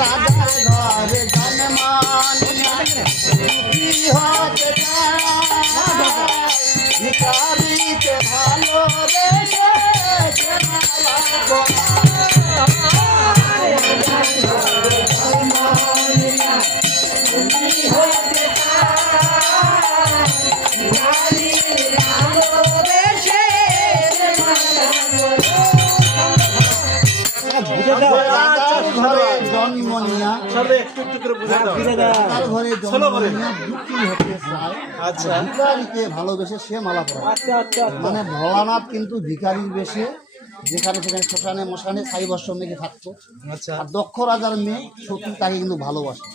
রাজার ঘরে জন্মানিয়া সুখী হতে চায়, ভিখারিকে ভালোবেসে সে মালা পরায়। রাজার ঘরে জন্মানিয়া সুখী হতে চায়, ভিখারিকে ভালোবেসে সে মালা পরায়। রাজার ঘরে জন্ম নিয়া রাজার ঘরে জন্ম নিয়া দুঃখী হতে চায়, আচ্ছা ভিখারিকে ভালোবেসে সে মালা পরায়। মানে ভোলানাথ কিন্তু ভিখারির বেশে যেখানে সেখানে শ্মশানে মশানে ছাই বস্ত্র মেখে থাকতো। আচ্ছা আর দক্ষ রাজার মেয়ে সতী তাকে কিন্তু ভালোবাসে।